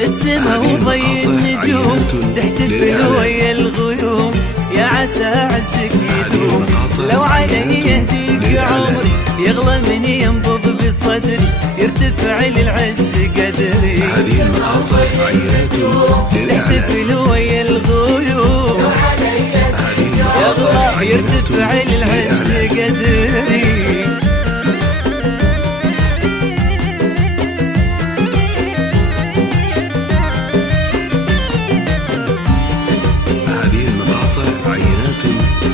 السما وضي النجوم تحتفل ويا الغيوم، يا عسى عزك يدوم. لو علي يهديك عمري يغلى مني ينبض بصدري، يرتفع للعز قدري. هذه المقاطع عينات تحتفل ويا الغيوم، يغلى يرتفع للعز قدري.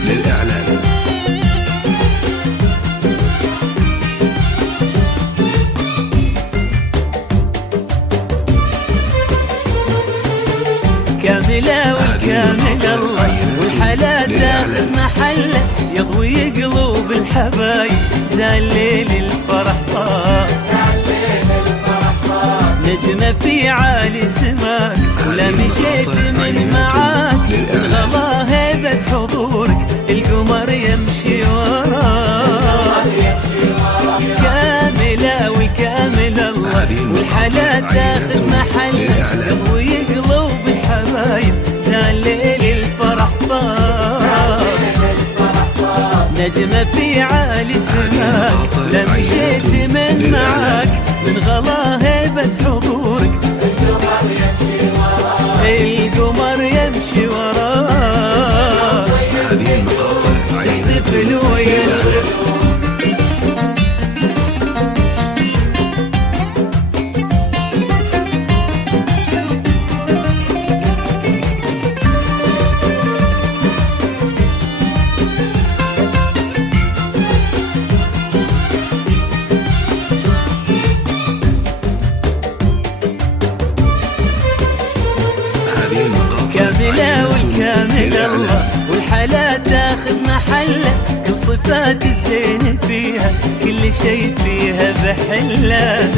للإعلان. كاملة وكامل الله والحلا تاخذ محله، يضوي قلوب الحبايب زال ليل الفرح طار. نجمة في عالي سماك ولا مشيت من معاك، انغلى هيبة حضورك القمر يمشي وراك. كاملة والكامل الله والحلا تاخذ محله، يضوي قلوب الحبايب زال ليل الفرح طار. نجمة في عالي سماك لا مشيت من معاك، من غلا هيبة حضورك القمر يمشي وراك. هذه المقاطع تحتفل ويا كاملة والكامل الله والحلا تاخذ محله، كل صفات الزين فيها كل شيء فيها بحله.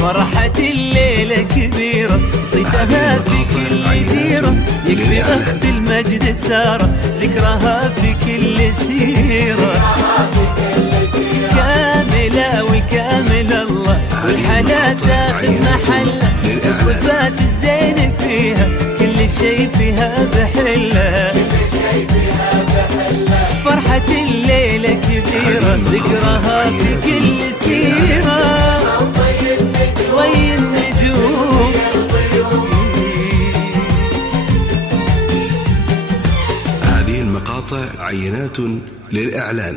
فرحة الليلة كبيرة صيتها في كل ديرة، يكفي أخت المجد سارة ذكرها في كل سيرة. كاملة والكامل الله والحلا تاخذ محله، الصفات الزين فيها كل شيء فيها بحله. فرحة الليلة كبيرة ذكرها في كل سيرة، ضي النجوم. هذه المقاطع عينات للإعلان.